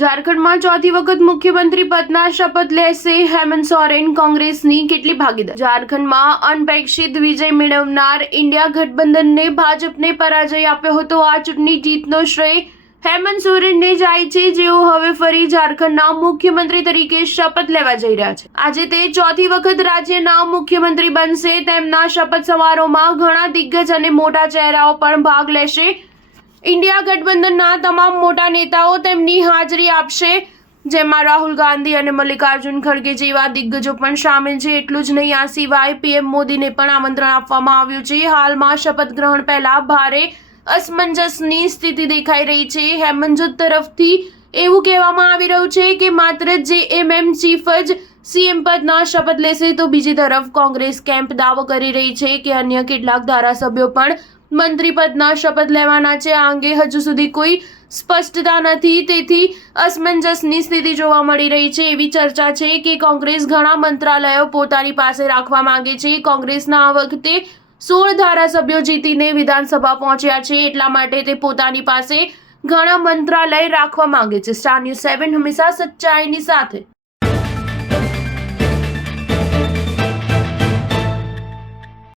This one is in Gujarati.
ઝારખંડમાં ચોથી વખત મુખ્યમંત્રી પદના શપથ લેશે હેમંત સોરેન. કોંગ્રેસની કેટલી ભાગીદારી? ઝારખંડમાં અનપેક્ષિત વિજય મેળવનાર ઇન્ડિયા ગઠબંધનને ભાજપને પરાજય આપ્યો હતો. આ ચૂંટણી જીતનો શ્રેય હેમંત સોરેનને જાય છે, જેઓ હવે ફરી ઝારખંડના મુખ્યમંત્રી તરીકે શપથ લેવા જઈ રહ્યા છે. આજે તે ચોથી વખત રાજ્યના મુખ્યમંત્રી બનશે. તેમના શપથ સમારોહમાં ઘણા દિગ્ગજ અને મોટા ચહેરાઓ પણ ભાગ લેશે. ઇન્ડિયા ગઠબંધનના તમામ મોટા નેતાઓ તેમની હાજરી આપશે, જેમાં રાહુલ ગાંધી અને મલ્લિકાર્જુન ખડગે જેવા દિગ્ગજો પણ સામેલ છે. એટલું જ નહીં, આ સિવાય પીએમ મોદીને પણ આમંત્રણ આપવામાં આવ્યું છે. હાલમાં શપથ ગ્રહણ પહેલા ભારે અસમંજસની સ્થિતિ દેખાઈ રહી છે. હેમંત જૂથ તરફથી એવું કહેવામાં આવી રહ્યું છે કે માત્ર જેએમએમ ચીફ જ સીએમ પદના શપથ લેશે, તો બીજી તરફ કોંગ્રેસ કેમ્પ દાવો કરી રહી છે કે અન્ય કેટલાક ધારાસભ્યો પણ મંત્રી પદના શપથ લેવાના છે. આ અંગે હજુ સુધી કોઈ સ્પષ્ટતા નથી, તેથી અસમંજસની સ્થિતિ જોવા મળી રહી છે. એવી ચર્ચા છે કે કોંગ્રેસ ઘણા મંત્રાલયો પોતાની પાસે રાખવા માંગે છે. કોંગ્રેસના આ વખતે 16 ધારાસભ્યો જીતીને વિધાનસભા પહોંચ્યા છે, એટલા માટે તે પોતાની પાસે ઘણા મંત્રાલય રાખવા માંગે છે. સ્ટાર ન્યૂઝ 7 હંમેશા સચ્ચાઈની સાથે.